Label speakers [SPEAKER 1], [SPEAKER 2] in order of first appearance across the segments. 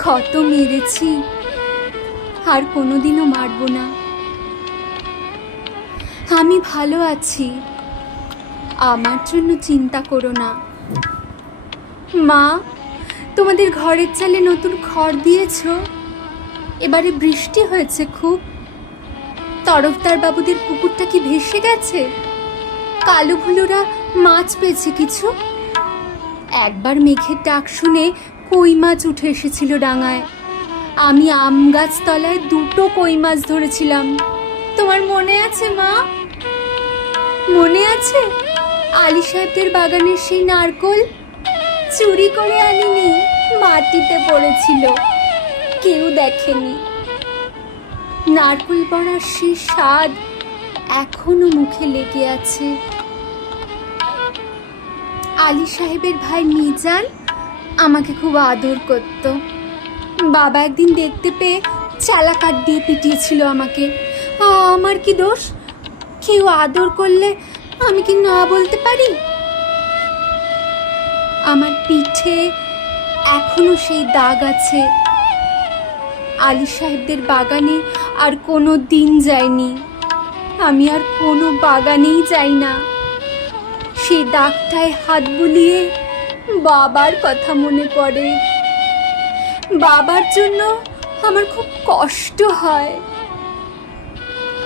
[SPEAKER 1] ক্ষত মেরেছি। আর কোনোদিনও মারব না। আমি ভালো আছি। আমার জন্য চিন্তা করো না। মা, তোমাদের ঘরের চালে নতুন খড় দিয়েছ? এবারে বৃষ্টি হয়েছে খুব। তরফদার বাবুদের পুকুরটা কি ভেসে গেছে? কালো ভুলোরা মাছ পেয়েছে কিছু? একবার মেঘের ডাক শুনে কই মাছ উঠে এসেছিল ডাঙায়? আমি আম গাছ তলায় দুটো কই মাছ ধরেছিলাম। তোমার মনে আছে, মা? মনে আছে? আলি সাহেবদের বাগানের সেই নারকোল? চুরি করে আনিনি, মাটিতে পড়েছিল। কেউ দেখেনি। নারকোল পড়ার সেই স্বাদ এখনও মুখে লেগে আছে। আলী সাহেবের ভাই মিজান আমাকে খুব আদর করত। বাবা একদিন দেখতে পেয়ে চালাকাত দিয়ে পিটিয়েছিল আমাকে। আমার কি দোষ? কেউ আদর করলে আমি কি না বলতে পারি? আমার পিঠে এখনও সেই দাগ আছে। আলী সাহেবদের বাগানে আর কোনো দিন যায়নি। আমি আর কোনো বাগানেই যাই না। সেই দাগটায় হাত বুলিয়ে বাবার কথা মনে পড়ে। বাবার জন্য আমার খুব কষ্ট হয়।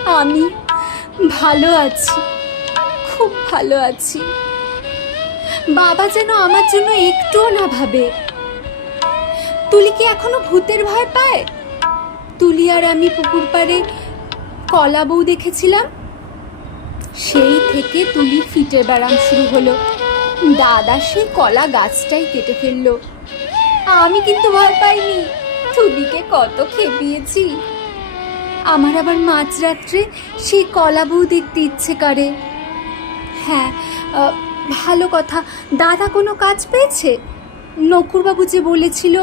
[SPEAKER 1] আমি ভালো আছি, খুব ভালো আছি। বাবা যেন আমার জন্য একটুও না ভাবে। তুলি কি এখনও ভূতের ভয় পায়? তুলি আর আমি পুকুর পাড়ে কলা বউ দেখেছিলাম? সেই থেকে তুলি ফিটে বেড়াম শুরু হলো। দাদা সেই কলা গাছটাই কেটে ফেলল। আমি কিন্তু ভয় পাইনি। তুলিকে কত খেপিয়েছি। আমার আবার মাঝরাত্রে সেই কলা বউ দেখতে ইচ্ছে করে। হ্যাঁ ভালো কথা। দাদা কোনো কাজ পেয়েছে? নকুরবাবু যে বলেছিল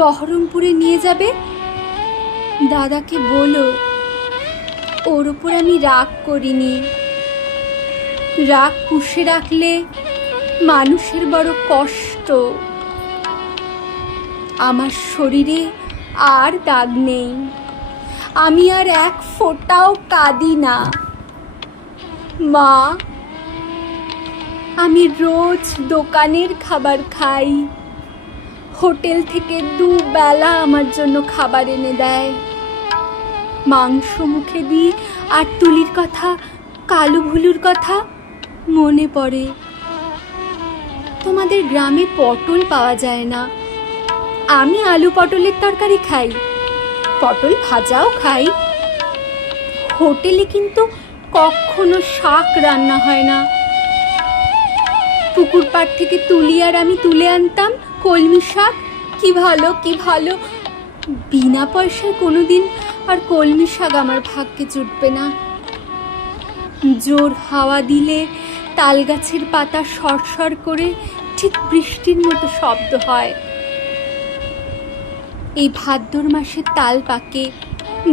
[SPEAKER 1] বহরমপুরে নিয়ে যাবে, দাদাকে বলো। ওর ওপর আমি রাগ করিনি। রাগ পুষে রাখলে মানুষের বড় কষ্ট। আমার শরীরে আর দাগ নেই। আমি আর এক ফোঁটাও কাঁদি না। মা, আমি রোজ দোকানের খাবার খাই। হোটেল থেকে দুবেলা আমার জন্য খাবার এনে দেয়। মাংস মুখে দিই আর তুলির কথা, কালু ভুলুর কথা মনে পড়ে। তোমাদের গ্রামে পটল পাওয়া যায় না। আমি আলু পটলের তরকারি খাই। পটল ভাজাও খাই। হোটেলে কিন্তু কখনো শাক রান্না হয় না। পুকুর পাড় থেকে তুলি আর আমি তুলে আনতাম কলমি শাক। কি ভালো কি ভালো। বিনা পয়সায় কোনো দিন আর কলমি শাক আমার ভাগ্যে জুটবে না। জোর হাওয়া দিলে তাল গাছের পাতা সরসর করে ঠিক বৃষ্টির মতো শব্দ হয়। এই ভাদ্র মাসে তাল পাকে,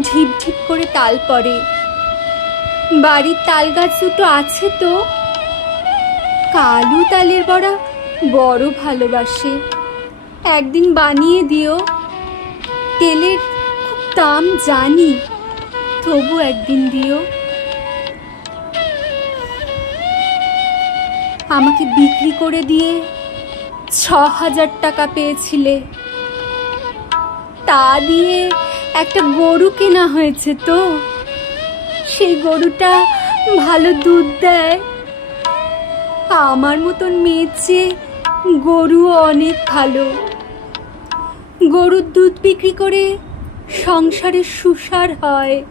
[SPEAKER 1] ঝিপ ঝিপ করে তাল পড়ে। বাড়ির তাল গাছ দুটো আছে তো? কালু তালের বড়া বড় ভালোবাসে। একদিন বানিয়ে দিও। তেলের দাম জানি, তবু একদিন দিও। আমাকে বিক্রি করে দিয়ে ছ হাজার টাকা পেয়েছিলে। তা দিয়ে একটা গরু কেনা হয়েছে তো। সেই গরুটা ভালো দুধ দেয়। আমার মতন মেয়ের চেয়ে গরু অনেক ভালো। গরুর দুধ বিক্রি করে সংসারের সুসার হয়,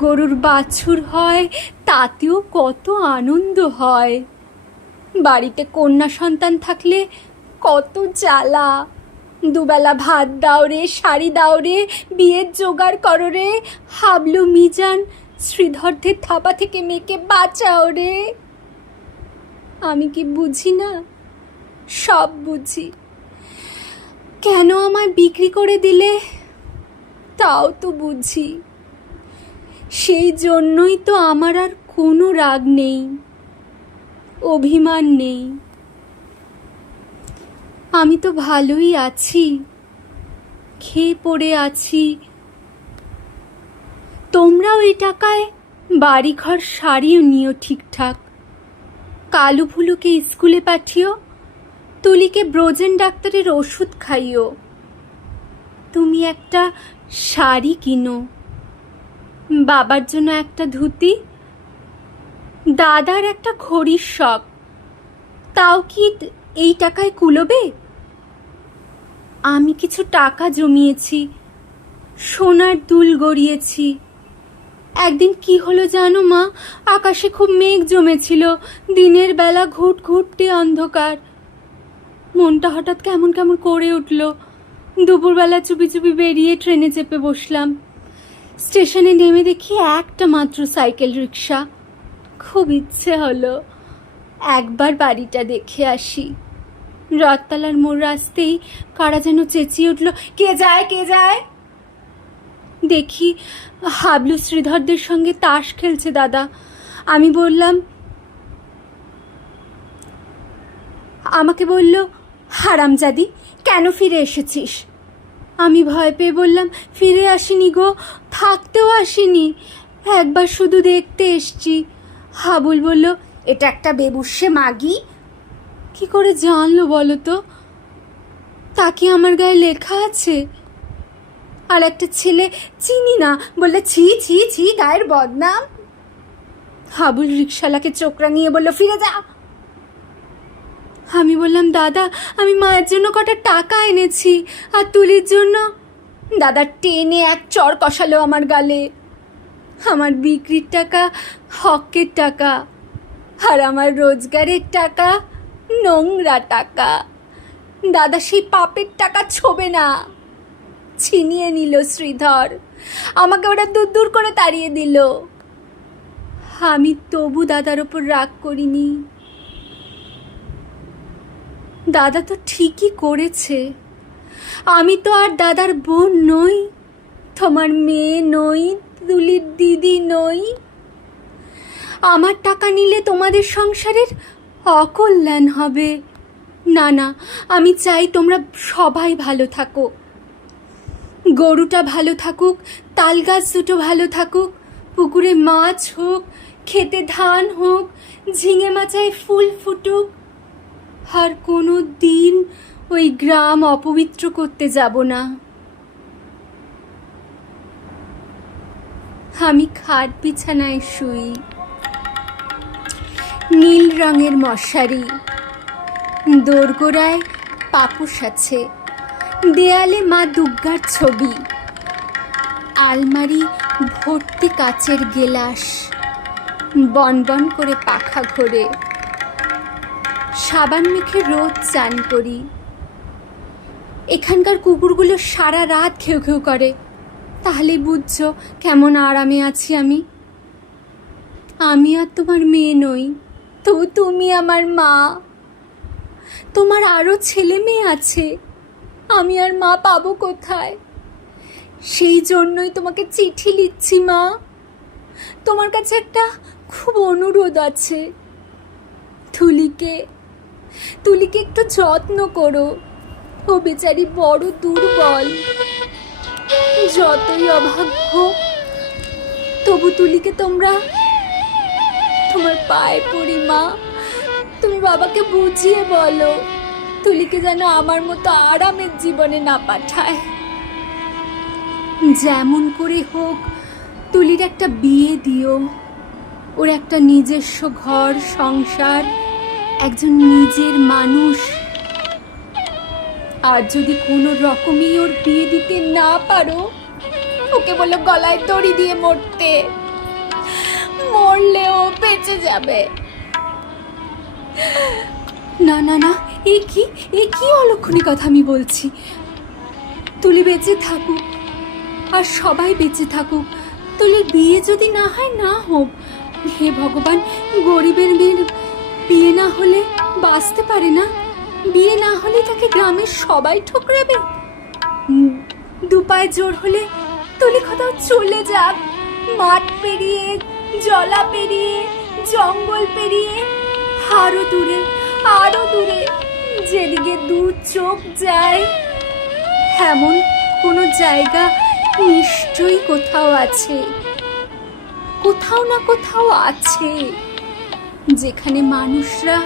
[SPEAKER 1] গরুর বাছুর হয়, তাতেও কত আনন্দ হয়। বাড়িতে কন্যা সন্তান থাকলে কত জ্বালা। দুবেলা ভাত দাও রে, শাড়ি দাও রে, বিয়ের জোগাড় করো রে। হাবলু মিজান, শ্রীধরদের থাপা থেকে মেয়েকে বাঁচাও রে। আমি কি বুঝি না? সব বুঝি। কেন আমায় বিক্রি করে দিলে? তাও তো বুঝি। সেই জন্যই তো আমার আর কোনো রাগ নেই। অভিমান নেই। আমি তো ভালোই আছি, খেয়ে পড়ে আছি। তোমরাও এই টাকায় বাড়িঘর সারিয়ে নিও ঠিকঠাক। কালু ফুলুকে স্কুলে পাঠিও, তুলিকে ব্রোজেন ডাক্তারের ওষুধ খাইও। তুমি একটা শাড়ি কিনো। বাবার জন্য একটা ধুতি দাদার একটা ঘড়ির শখ। তাও কি এই টাকায় কুলোবে? আমি কিছু টাকা জমিয়েছি, সোনার দুল গড়িয়েছি। একদিন কি হলো জানো মা? আকাশে খুব মেঘ জমেছিল, দিনের বেলা ঘুট ঘুটতে অন্ধকার। মনটা হঠাৎ কেমন কেমন করে উঠল। দুপুরবেলা চুপি চুপি বেরিয়ে ট্রেনে চেপে বসলাম। স্টেশনে নেমে দেখি একটা মাত্র সাইকেল রিক্সা খুব ইচ্ছে হলো একবার বাড়িটা দেখে আসি। রথতলার মোড় আসতেই কারা যেন চেঁচিয়ে উঠল, কে যায় কে যায়? দেখি হাবলু শ্রীধরদের সঙ্গে তাস খেলছে দাদা। আমি বললাম, আমাকে বলল, হারামজাদি, কেন ফিরে এসেছিস? আমি ভয় পেয়ে বললাম, ফিরে আসিনি গো, থাকতেও আসিনি। একবার শুধু দেখতে এসছি। হাবুল বলল, এটা একটা বেবুসে মাগি? কি করে জানলো বলো তো? তাকে আমার গায়ে লেখা আছে। আর একটা ছেলে চিনি না, বললে, ছি ছি ছি গায়ের বদনাম। হাবুল রিক্সালাকে চোখরা নিয়ে বলল, ফিরে যা। আমি বললাম, দাদা, আমি মায়ের জন্য কটা টাকা এনেছি, আর তুলির জন্য? দাদা, টেনে এক চর কষালো আমার গালে। আমার বিক্রির টাকা, হকের টাকা আর আমার রোজগারের টাকা, নোংরা টাকা। দাদা সেই পাপের টাকা ছোবে না। ছিনিয়ে নিল শ্রীধর। আমাকে ওরা দূর দূর করে তাড়িয়ে দিল। আমি তবু দাদার ওপর রাগ করিনি। দাদা তো ঠিকই করেছে। আমি তো আর দাদার বোন নই, তোমার মেয়ে নই তুলির দিদি নই। আমার টাকা নিলে তোমাদের সংসারের অকল্যাণ হবে। না না, আমি চাই তোমরা সবাই ভালো থাকো। গরুটা ভালো থাকুক, তাল গাছ দুটো ভালো থাকুক, পুকুরে মাছ হোক, খেতে ধান হোক, ঝিঙে মাচায় ফুল ফুটুক। আর কোনো দিন ওই গ্রাম অপবিত্র করতে যাব না। আমি খাট বিছানায় শুই। নীল রঙের মশারি। দোরগোড়ায় পাপুস আছে। দেয়ালে মা দুর্গার ছবি। আলমারি ভর্তি কাচের গেলাস। বনবন করে পাখা ঘোরে। সাবান মেখে রোদ চান করি। এখানকার কুকুরগুলো সারা রাত ঘেউ ঘেউ করে। তাহলে বুঝছ কেমন আরামে আছি আমি। আমি আর তোমার মেয়ে নই তবু তুমি আমার মা। তোমার আরও ছেলে মেয়ে আছে, আমি আর মা পাবো কোথায়? সেই জন্যই তোমাকে চিঠি লিখছি মা। তোমার কাছে একটা খুব অনুরোধ আছে। তুলিকে তুলিকে একটু যত্ন করো। ও বেচারি বড় দুর্বল। যতই অভাগ্য, তবু তুলিকে তোমরা। তোমার পায়ে পড়ি মা তুমি বাবাকে বুঝিয়ে বলো, তুলিকে যেন আমার মতো আরামের জীবনে না পাঠায়। যেমন করে হোক, তুলির একটা বিয়ে দিও। ওর একটা নিজস্ব ঘর, সংসার, একজন নিজের মানুষ। আর যদি কোনো রকমই ওর বিয়ে দিতে না পারো, ওকে বলো গলায় দড়ি দিয়ে মরতে। মরলে ও বেঁচে যাবে। না না না, এ কি এ কি অলক্ষণী কথা আমি বলছি? তুলি বেঁচে থাকুক, আর সবাই বেঁচে থাকুক, তুলির বিয়ে যদি না হয়, না হোক। হে ভগবান, গরিবের মেয়ের বিয়ে না হলে বাঁচতে পারে না। বিয়ে না হলে তাকে গ্রামের সবাই ঠোকরাবে। দুপায়ে জোর হলে তুলি কোথাও চলে যাক মাঠ পেরিয়ে, জলা পেরিয়ে, জঙ্গল পেরিয়ে, আরও দূরে আরও দূরে, যেদিকে দু চোখ যায়। এমন কোনো জায়গা নিশ্চয়ই কোথাও আছে। কোথাও না কোথাও আছে, যেখানে মানুষরা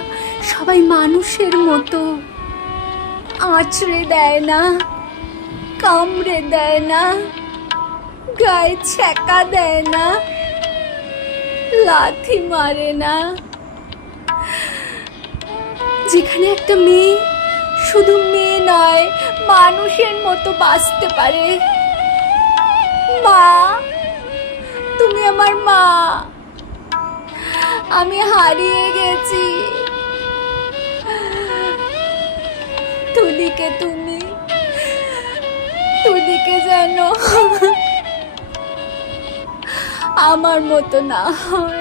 [SPEAKER 1] সবাই মানুষের মতো। আঁচড়ে দেয় না, কামড়ে দেয় না, গায়ে ছ্যাঁকা দেয় না, লাথি মারে না। যেখানে একটা মেয়ে শুধু মেয়ে নয়, মানুষের মতো বাঁচতে পারে। মা, তুমি আমার মা। আমি হারিয়ে গেছি। তুলিকে তুমি? তুলিকে যেন আমার মতো না হয়।